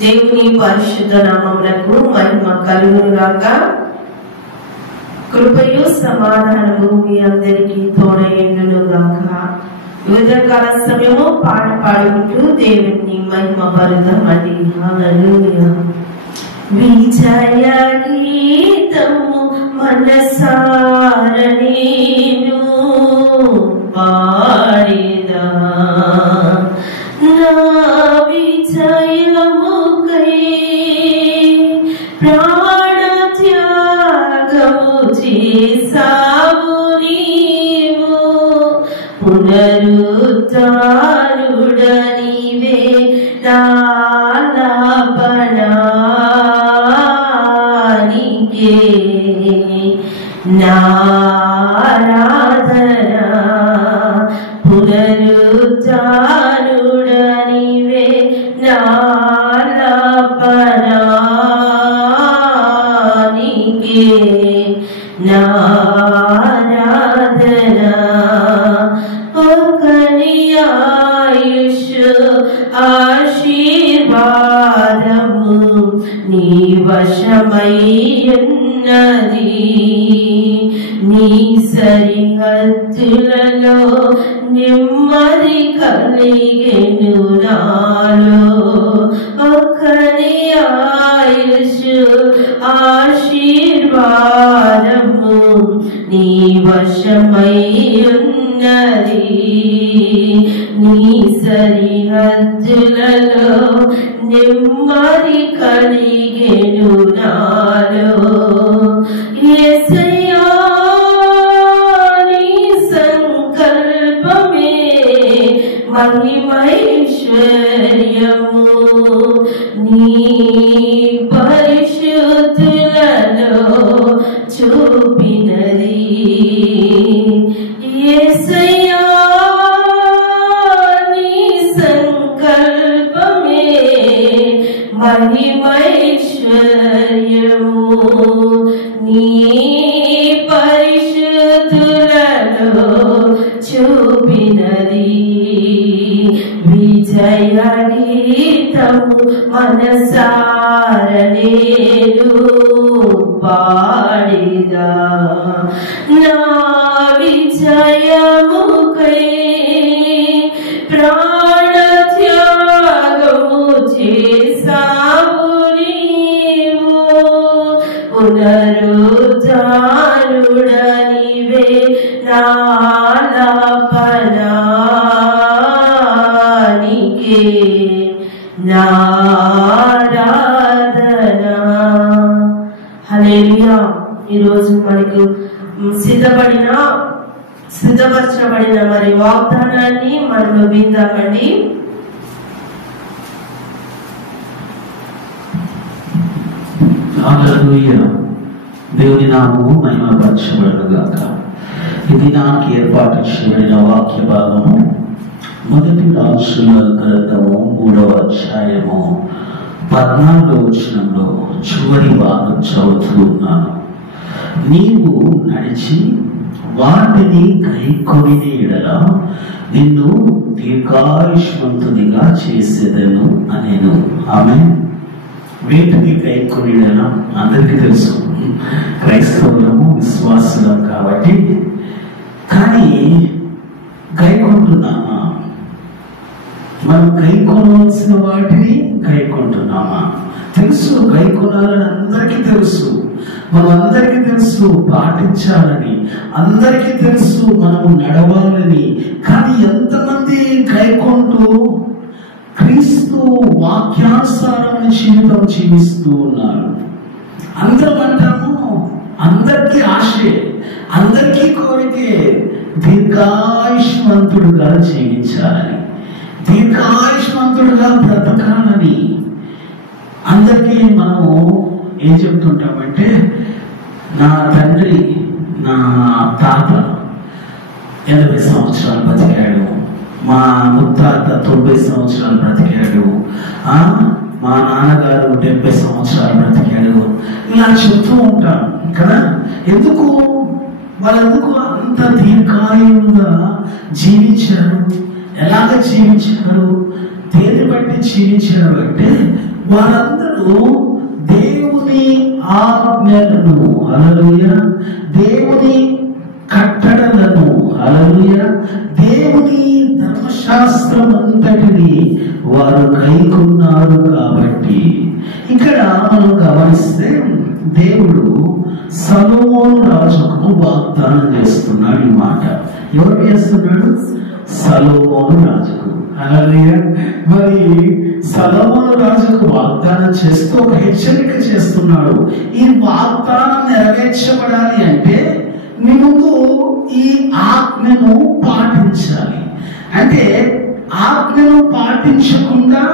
దేవుని పరిశుద్ధ నామమునకు మహిమ కలుగును గాక. కృపయు సమాధానము మీ అందరికీ తోడైండును గాక. ఉదయకాల సమయము పాట పాడుకుంటూ దేవుని మహిమ పరుద్దామండి. హల్లెలూయా. విజయ గీతము మనసార నేను పాడేదా, నా విజయముకై ప్రాణ త్యాగము చేసావు నీవు, పునరుద్ధారుడ నీవే నాలాపనానికే నారాధనా, పునరుద్ధారుడ నీవే నాలాపనానికే నారాధనా. ఆయుష్ ఆశీర్వాదము నీ వశమయ్యున్నది, నీ సరిహద్దులలో నెమ్మది కలిగెను నాలో. ఒక్కని ఆయుష్ ఆశీర్వాదము నీ వశమయ్యున్నది, నీ సరిహద్దులలో నెమ్మది కలిగెను నాలో. యేసయ్యా నీ సంకల్పమే మహిమైశ్వర్యము, నీ పరిశుద్ధులలో చూపినది. యేసయ్యా నీ సంకల్పమే మహిమైశ్వర్యము, నీ పరిశుద్ధులలో చూపినది. విజయ గీతము మనసార నేను పాడేదా, నా విజయముకై ప్రాణ త్యాగము చేసావు నీవు, పునరుద్ధారుడ నీవే నాలాపనానికే నారాధనా. హల్లెలూయా. ఈరోజు మనకు సిద్ధపరచబడిన మరి వాగ్దానాన్ని మనం విందామండి. హల్లెలూయా. దేవుని నామము మహిమపరచబడును గాక. ఇది నాకు ఏర్పాటు చేయబడిన వాక్య భాగము మొదటి రాజుల గ్రంథము 3వ అధ్యాయము 14వ వచనంలో చివరి భాగం చదువుతూ ఉన్నాను. నీవు నడిచి వాటిని కైకొనిన యెడల నిన్ను దీర్ఘాయుష్మంతునిగా చేసేదను అనేను. ఆమె వీటిని కైకొనిన అందరికీ తెలుసు, క్రైస్తవులము విశ్వాసులం కాబట్టి. కానీ కైకొంటున్నామా? మనం కైకొనవలసిన వాటిని కైకొంటున్నామా? తెలుసు, కైకొనాలని అందరికీ తెలుసు, మనందరికీ తెలుసు పాటించాలని, అందరికీ తెలుసు మనము నడవాలని. కానీ ఎంతమంది కైకొంటూ క్రీస్తు వాక్యానుసారమైన జీవితం జీవిస్తూ ఉన్నారు? అందరం అంటాము, అందరికీ ఆశే, అందరికీ కోరికే దీర్ఘాయుష్మంతుడుగా జీవించాలని, దీర్ఘాయుష్మంతుడుగా బ్రతకాలని. అందరికీ మనము ఏం చెప్తుంటామంటే, నా తండ్రి నా తాత 80 సంవత్సరాలు బ్రతికాడు, మా ముత్తాత 90 సంవత్సరాలు బ్రతికాడు, మా నాన్నగారు 70 సంవత్సరాలు బ్రతికాడు, ఇలా చెప్తూ ఉంటాం కదా. ఎందుకు వాళ్ళెందుకు అంత దీర్ఘాయువుగా జీవించారు? ఎలాగ జీవించారు? దేని బట్టి జీవించారు అంటే వారందరూ దేవుని ఆజ్ఞలను, హల్లెలూయా, దేవుని కట్టడలను, హల్లెలూయా, దేవుని ధర్మశాస్త్రం అంతటిని వారు కైకొన్నారు. కాబట్టి ఇక్కడ మనం గమనిస్తే దేవుడు సొలొమోను రాజుకు వాగ్దానం చేస్తున్నాడు. ఈ మాట ఎవరు చేస్తున్నాడు? సొలొమోను రాజుకు. హల్లెలూయా. మరి సొలొమోను రాజుకు వాగ్దానం చేస్తూ ఒక హెచ్చరిక చేస్తున్నాడు. ఈ వాగ్దానం నెరవేర్చబడాలి అంటే నీ ముందు ఈ ఆజ్ఞను పాటించాలి. అంటే ఆజ్ఞను పాటించకుండా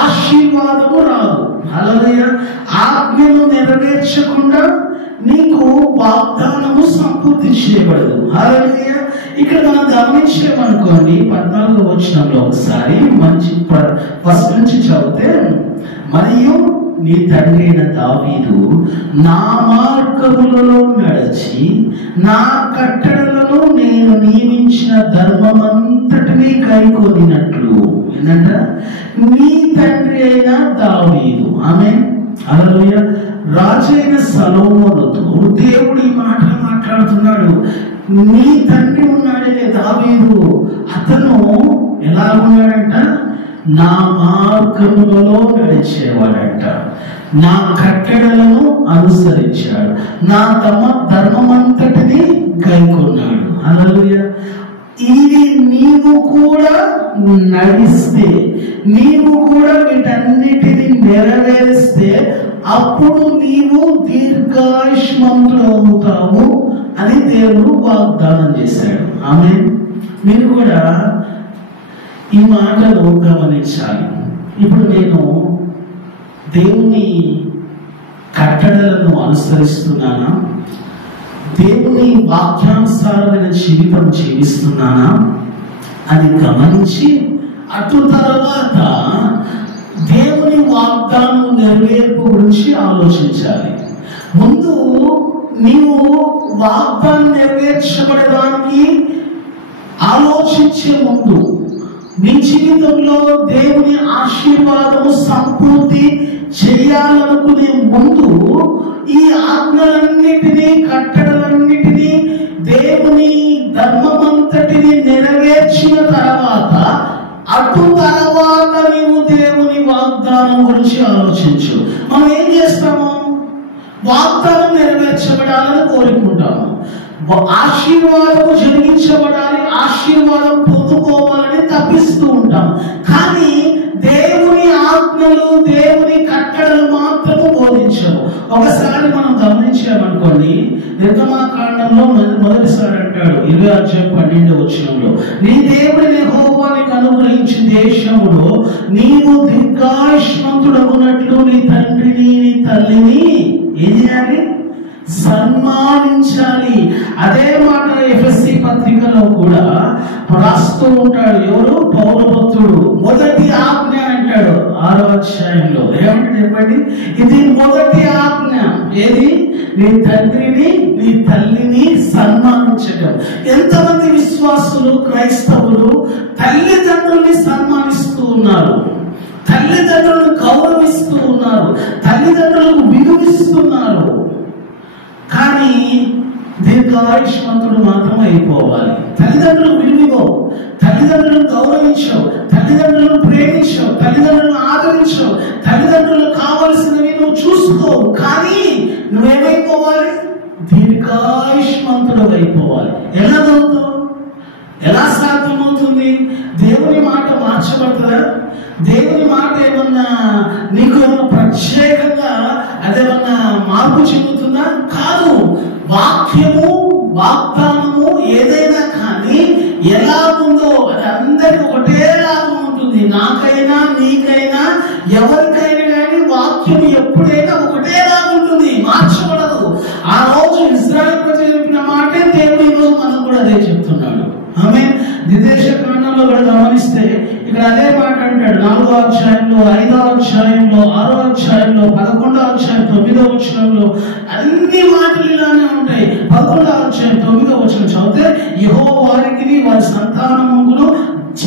ఆశీర్వాదము రాదు. హల్లెలూయా. ఆజ్ఞను నెరవేర్చకుండా నీకు వాగ్దానము సంపూర్తి చేయబడదు. హల్లెలూయా. ఇక్కడ మనం గమనించామనుకోండి 14వ వచనంలో ఒకసారి మంచి ఫస్ట్ నుంచి చదివితే, మరియు నీ తండ్రి అయిన దావీదు నా మార్గములలో నడిచి నా కట్టడలను నేను నియమించిన ధర్మమంతటినీ కైకొనినట్లు. ఏంటంట? నీ తండ్రి అయిన దావీదు. ఆమేన్. హల్లెలూయా. రాజైన సొలొమోనుతో దేవుడు ఈ మాటలు మాట్లాడుతున్నాడు. నీ తండ్రి ఉన్నాడే దావీదు, అతను ఎలా ఉన్నాడంట? నా మార్గములలో నడిచేవాడంట, నా కట్టడలను అనుసరించాడు, నా ధర్మమంతటిని కైకొన్నాడు. హల్లెలూయా. ఇది నీవు కూడా నడిస్తే, నీవు కూడా వీటన్నిటిని నెరవేరిస్తే అప్పుడు నీవు దీర్ఘాయుష్మంతుడు అవుతావు అని దేవుడు వాగ్దానం చేశాడు. ఆమేన్. మీరు కూడా ఈ మాటలు గమనించాలి. ఇప్పుడు నేను దేవుని కట్టడలను అనుసరిస్తున్నానా? దేవుని వాక్యానుసారమైన జీవితం జీవిస్తున్నానా అని గమనించి అటు తర్వాత దేవుని వాగ్దానం నెరవేర్పు గురించి ఆలోచించాలి. ముందు నీవు వాగ్దానం నెరవేర్చబడడానికి ఆలోచించే ముందు, నీ జీవితంలో దేవుని ఆశీర్వాదము సంపూర్తి చేయాలనుకునే ముందు ఈ ఆజ్ఞలన్నిటినీ, కట్టడలన్నిటినీ, దేవుని ధర్మమంతటిని నెరవేర్చిన తర్వాత అటు తర్వాత నీవు దేవుని వాగ్దానం గురించి ఆలోచించు. మనం ఏం చేస్తాము? వాగ్దానం నెరవేర్చబడాలని కోరుకుంటాము, ఆశీర్వాదము జరిగించబడాలి, ఆశీర్వాదం పొందుకోవాలని తప్పిస్తూ ఉంటాం. కానీ దేవుని ఆజ్ఞలు, దేవుని కట్టడలు మాత్రము బోధించము. ఒకసారి మనం గమనించామనుకోండి, నిర్గమాకాండంలో మొదటిసారి అంటాడు 20:12 వచనంలో, నీ దేవుని యెహోవా నీకు అనుగ్రహించిన దేశములో నీవు దీర్ఘాయుష్మంతుడగునట్లు నీ తండ్రిని నీ తల్లిని ఏం చేయాలి? సన్మానించాలి. అదే మాట ఎఫెసీ పత్రికలో కూడా రాస్తూ ఉంటాడు. ఎవరు? పౌలు భక్తుడు. మొదటి ఆజ్ఞ అంటాడు 6వ అధ్యాయంలో. ఏమంటే చెప్పండి, ఇది మొదటి ఆజ్ఞ. ఏది? నీ తండ్రిని నీ తల్లిని సన్మానించడం. ఎంతమంది విశ్వాసులు, క్రైస్తవులు తల్లిదండ్రుల్ని సన్మానిస్తూ ఉన్నారు, తల్లిదండ్రులను గౌరవిస్తూ ఉన్నారు, తల్లిదండ్రులకు విలువిస్తున్నారు. కానీ దీర్ఘాయుష్మంతుడు మాత్రం అయిపోవాలి. తల్లిదండ్రులు విలువవు, తల్లిదండ్రులను గౌరవించవు, తల్లిదండ్రులను ప్రేమించవు, తల్లిదండ్రులను ఆదరించవు, తల్లిదండ్రులకు కావలసినవి నువ్వు చూసుకోవు. కానీ నువ్వేమైపోవాలి? దీర్ఘాయుష్మంతుడు అయిపోవాలి. ఎలా అవుతావు? ఎలా సాధ్యమవుతుంది? దేవుని మాట మార్చబడుతుందా? దేవుని మాట ఏమన్నా నీకు ఏమన్నా ప్రత్యేకంగా అదేమన్నా మార్పు చెందుతుందా? కాదు. వాక్యము, వాగ్దానము ఏదైనా కానీ ఎలా ఉందో అది అందరికి ఒకటేలాగా ఉంటుంది. నాకైనా, నీకైనా, ఎవరికైనా కానీ వాక్యం ఎప్పుడైనా ఒకటేలాగా ఉంటుంది, మార్చబడదు. ఆ రోజు ఇశ్రాయేలు ప్రజలు చెప్పిన మాటే దేవుడు ఈరోజు మనకు కూడా అదే చెప్తున్నాడు. ఆమె ద్వితీయ కాండంలో కూడా గమనిస్తే ఇక్కడ అదే మాట అంటాడు. 4వ అధ్యాయంలో, 5వ అధ్యాయంలో, 6వ అధ్యాయంలో, 11వ అధ్యాయం 9వ వచనంలో అన్ని మాటలు ఇలానే ఉంటాయి. 11వ అధ్యాయం 9వ వచనం చదివితే, యెహోవా వారికి వారి సంతానమును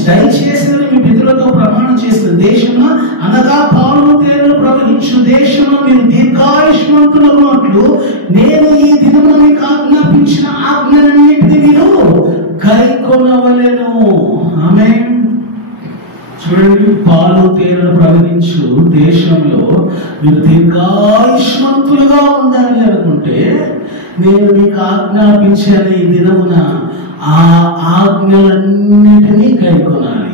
దయచేసి మీ పితరులతో ప్రమాణం చేసి దేశంలో అనగా పాలు తేనెలు ప్రవహించు దేశంలో మీరు దీర్ఘాయుష్మంతులన్నట్లు నేను ఈ దినమున మీకు ఆజ్ఞాపించిన ఆజ్ఞలన్నింటినీ మీరు కైకొనవలెను. ఆమేన్. చూడండి, పాలు తేనెలు ప్రవహించు దేశంలో మీరు దీర్ఘాయుష్మంతులుగా ఉండాలి అనుకుంటే నేను మీకు ఆజ్ఞాపించాను ఈ దినమున ఆ ఆజ్ఞలన్నిటినీ కైకొనాలి.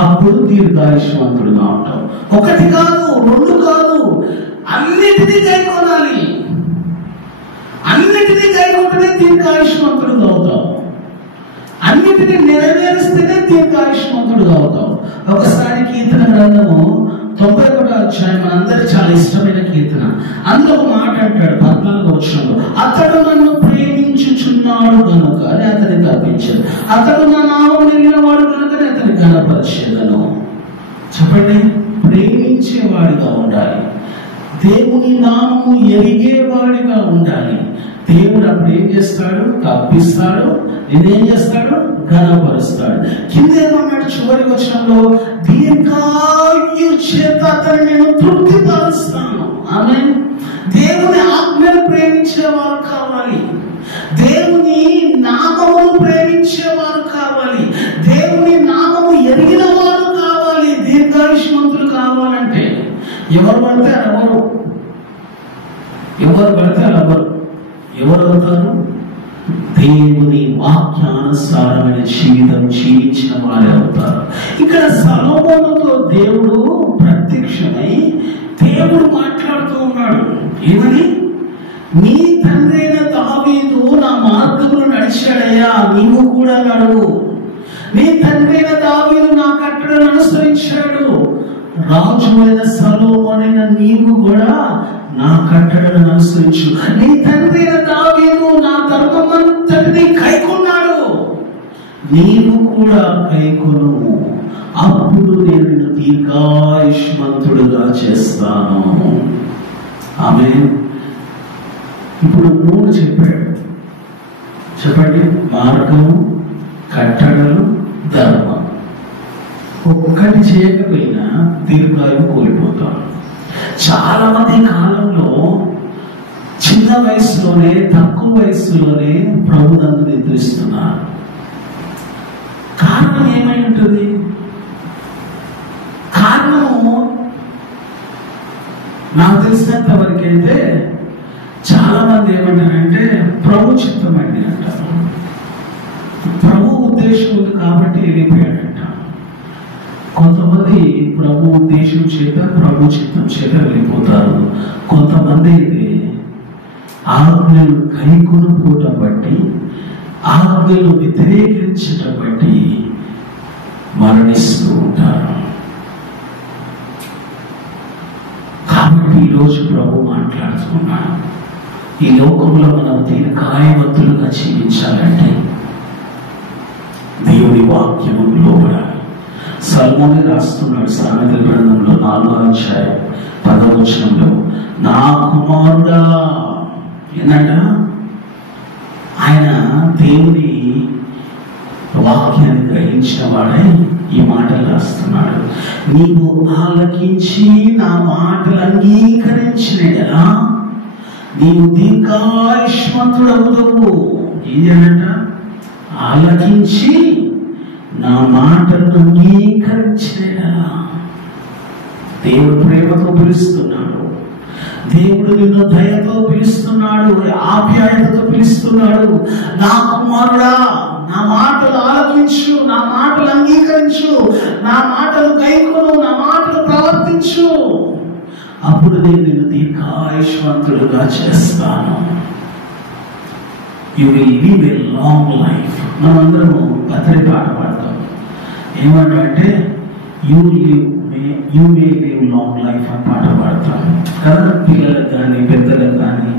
అప్పుడు దీర్ఘాయుష్మంతుడుగా ఉంటాం. ఒకటి కాదు, రెండు కాదు, అన్నిటినీ కైకొనాలి. అన్నిటినీ కైకొంటేనే దీర్ఘాయుష్మంతుడుగా అవుతాం. అన్నిటినీ నెరవేరిస్తేనే దీర్ఘాయుష్మంతుడుగా అవుతాం. ఒకసారి కీర్తన గ్రంథము 91వ అధ్యాయం మనందరికి చాలా ఇష్టమైన కీర్తన. అందులో ఒక మాట అంటాడు 14వ వచనంలో, అతడు నన్ను ప్రేమించుచున్నాడు కనుక అతనికి అర్పించాడు, అతడు నా నామం ఎరిగిన వాడు కనుక అతని ఘనపరిచేదను. చెప్పండి, ప్రేమించేవాడిగా ఉండాలి, దేవుని నామము ఎరిగేవాడిగా ఉండాలి. దేవుడు అప్పుడు ఏం చేస్తాడు? తప్పిస్తాడు. నేనేం చేస్తాడు? ఘనపరుస్తాడు. కింద ఏమన్నాడు చివరి వచనంలో? దీర్ఘాయు చేత అతన్ని నేను తృప్తిపరుస్తాను. ఆమె దేవుని ఆజ్ఞను ప్రేమించేవారు కావాలి, దేవుని నామమును ప్రేమించేవారు కావాలి, దేవుని నామము ఎరిగిన వారు కావాలి. దీర్ఘాయుష్మంతులు కావాలంటే ఎవరు పడితే ఎవరు, ఎవరు పడితే ఎవరు, ఎవరు అవుతారు? దేవుని వాక్యానుసారమైన జీవితం జీవించిన వారే అవుతారు. ఇక్కడ సొలొమోనుతో దేవుడు ప్రత్యక్షమై దేవుడు మాట్లాడుతూ ఉన్నాడు. ఏమని? నీ తండ్రి అయిన దావీదు నా మార్గంలో నడిచాడయ్యా, నీవు కూడా నడువు. నీ తండ్రి అయిన దావీదు నా కట్టడను అనుసరించాడు, రాజు అయిన సొలొమోనైన నీవు కూడా నా కట్టడను అనుసరించు. నీ తండ్రి అయిన దావీదు నా ధర్మమంతటిని కైకొన్నాడు, నీవు కూడా కైకొను. అప్పుడు నేను నిన్ను దీర్ఘాయుష్మంతుడుగా చేస్తాను. ఆమేన్. ఇప్పుడు 3 చెప్పాడు. చెప్పండి, మార్గము, కట్టడలు, ధర్మం. ఒక్కటి చేయకపోయినా దీర్ఘాయువు కోల్పోతాం. చాలా మంది కాలంలో చిన్న వయసులోనే, తక్కువ వయసులోనే ప్రభునందు నిద్రిస్తున్నారు. కారణం ఏమై ఉంటుంది? కారణము నాకు తెలిసినంత వరకైతే చాలా మంది ఏమంటారంటే ప్రభు చిత్తం అండి అంటారు. ప్రభు ఉద్దేశం ఉంది కాబట్టి వెళ్ళిపోయాడంట. కొంతమంది ప్రభు ఉద్దేశం చేత, ప్రభు చిత్తం చేత వెళ్ళిపోతారు. కొంతమంది అయితే ఆజ్ఞలు కైకొనపోవటం బట్టి, ఆజ్ఞలు వ్యతిరేకించటం బట్టి మరణిస్తూ ఉంటారు. కాబట్టి ఈరోజు ప్రభు మాట్లాడుతున్నాడు, ఈ లోకంలో మనం దీర్ఘాయువంతులుగా జీవించాలంటే దేవుని వాక్యము లోబడాలి. సొలొమోను రాస్తున్నాడు సామెతల గ్రంథంలో 4వ అధ్యాయం 10వ వచనంలో, నా కుమారుడా, ఏంటంట? ఆయన దేవుని వాక్యాన్ని గ్రహించిన వాడే ఈ మాటలు రాస్తున్నాడు. నీవు ఆలకించి నా మాటలు అంగీకరించిన ఎలా నీవు దీర్ఘాయుష్మంతుడవుదువు. ఏంటంట? ఆలకించి నా మాటను అంగీకరించిన ఎలా. దేవుడు ప్రేమతో పిలుస్తున్నాడు, దేవుడు నిన్ను దయతో పిలుస్తున్నాడు, ఆప్యాయతతో పిలుస్తున్నాడు. నా కుమారుడా, నా మాటలు ఆలకించు, నా మాటలు అంగీకరించు, నా మాటలు కైకొను, నా మాటలు ప్రవర్తించు, అప్పుడు నేను నిన్ను దీర్ఘాయుష్మంతుడుగా చేస్తాను. You will live a long life. మనందరము భద్రి పాట పాడతాం. ఏమంటే you may live long life అని పాట పాడతాం కదా. పిల్లలకు కానీ పెద్దలకు కానీ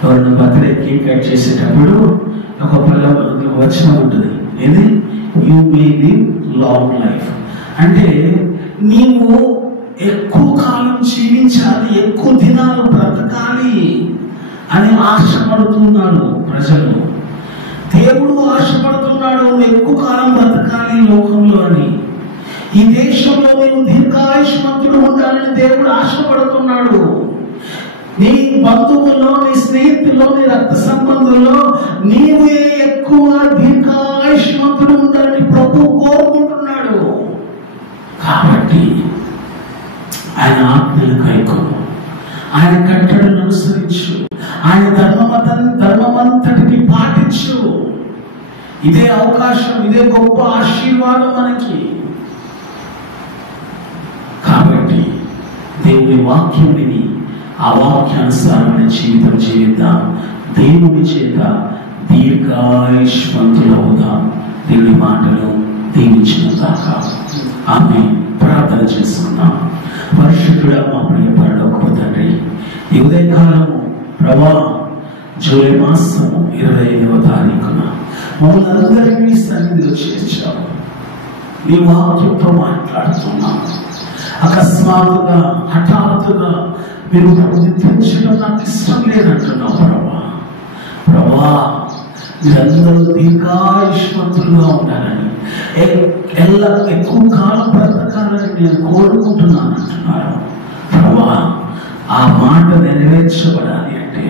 ఎవరైనా బర్త్డే కేక్ కట్ చేసేటప్పుడు ఒక వచనం ఉంటుంది, ఏది? You may live long life. అంటే నీవు ఎక్కువ కాలం జీవించాలి, ఎక్కువ దినాలు బ్రతకాలి అని ఆశపడుతున్నారు ప్రజలు. దేవుడు ఆశపడుతున్నాడు ఎక్కువ కాలం బ్రతకాలి లోకంలో అని. ఈ దేశంలో నీవు దీర్ఘాయుష్మంతుడు ఉండాలని దేవుడు ఆశపడుతున్నాడు. నీ బంధువుల్లో, నీ స్నేహితుల్లో, నీ రక్త సంబంధుల్లో నీవే ఎక్కువ దీర్ఘాయుష్మంతుడు ఉండాలని ప్రభు కోరుకుంటున్నాడు. కాబట్టి ఆయన ఆజ్ఞలు కైకొను, ఆయన కట్టడలను అనుసరించు, ఆయన ధర్మమంతటిని పాటించు. ఇదే అవకాశం, ఇదే గొప్ప ఆశీర్వాదం మనకి. కాబట్టి దేవుని వాక్యం విని ఆ వాక్యానుసారమైన జీవితం చేద్దాం. దేవుని చేత దీర్ఘాయుష్మంతులవుదాం. దేవుని మాటలు దీవించిన దాకా ఆమె ప్రార్థన చేసుకున్నాం. పరిశుద్ధుడా మా ప్రియ పరలోక తండ్రి, ఈ ఉదయకాలము ప్రభా జూలై మాసము 25వ తారీఖున మమ్మల్ని అందరినీ సన్నిధిలో చేర్చావు. నీ వాక్యంతో మాట్లాడుతున్నాం. అకస్మాత్తుగా హఠాత్తుగా మీరు నిద్రించడం నాకు ఇష్టం లేదంటున్నావు ప్రభా. మీరందరూ దీర్ఘాయుష్మంతులుగా ఉండాలని, ఎక్కువ కాలం బ్రతకాలని నేను కోరుకుంటున్నాను అంటున్నారు ప్రభా. ఆ మాట నెరవేర్చబడాలి అంటే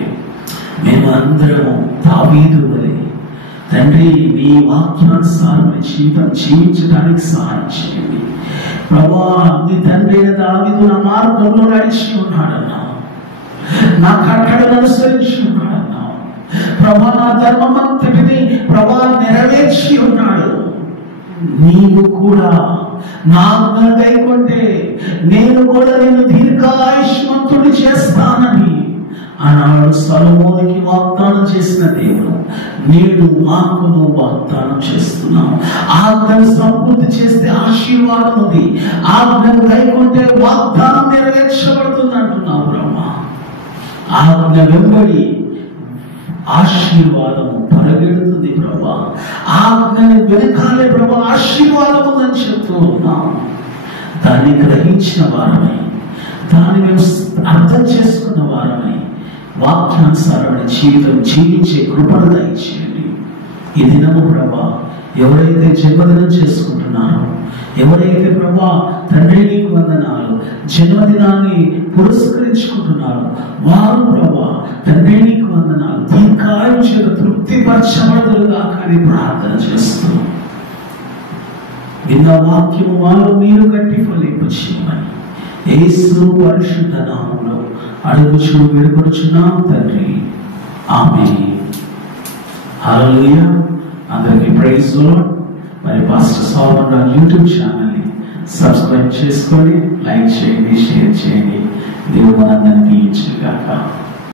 మేము అందరము దావీదు వలె తండ్రి నీ వాక్యానుసారమైన జీవితం జీవించడానికి సహాయం చేయండి ప్రభా. నీ తండ్రి అయిన దావీదు నా మార్గంలో నడిచి ఉన్నాడన్నా, నా కట్టడను అనుసరించి ఉన్నాడన్నా ప్రభా. నా ధర్మమంతటిని ప్రభా నెరవేర్చి ఉన్నాడు. నీవు కూడా నా ఆజ్ఞలు గైకొంటే నేను కూడా నేను దీర్ఘాయుష్మంతుడి చేస్తానని ఆనాడు సొలొమోనుకి వాగ్దానం చేసిన దేవుడు నేడు మాకు నువ్వు వాగ్దానం చేస్తున్నావు. ఆజ్ఞను సంపూర్తి చేస్తే ఆశీర్వాదం ఉంది, ఆజ్ఞను గైకొంటే వాగ్దానం నెరవేర్చబడుతుంది అంటున్నావు బ్రహ్మ. ఆజ్ఞ వెంబడి ఆశీర్వాదము పరిగెడుతుంది ప్రభా. ఆజ్ఞని వెనకాలే ప్రభా ఆశీర్వాదం ఉందని చెప్తూ ఉన్నాం. దాన్ని గ్రహించిన వారమై, దాన్ని మేము అర్థం చేసుకున్న వారమై వాక్యానుసారమైన జీవితం జీవించే కృపను దయచేయండి. ఈ దినము ప్రభా ఎవరైతే జన్మదినం చేసుకుంటున్నారో, ఎవరైతే ప్రభా తండ్రి నీకు వందనాలు జన్మదినాన్ని పురస్కరించుకుంటున్నారో వారు ప్రభా తండ్రి నీకు వందనాలు దీర్ఘాయువు చేత తృప్తిపరచబడుదురుగా కానీ ప్రార్థన చేస్తూ విన్న వాక్యము వాళ్ళు మీరు కట్టి ఫలింప చేయమని యేసు పరిశుద్ధ నామములో అడుగుచు వేడుకొనుచున్నాం తండ్రి, ఆమేన్. హల్లెలూయా. అందరికీ ప్రైజ్ ది లార్డ్. మరి పాస్టర్ సాల్మన్ రావు యూట్యూబ్ ఛానల్ని సబ్స్క్రైబ్ చేసుకోండి, లైక్ చేయండి, షేర్ చేయండి. దేవుడు మనందరికీ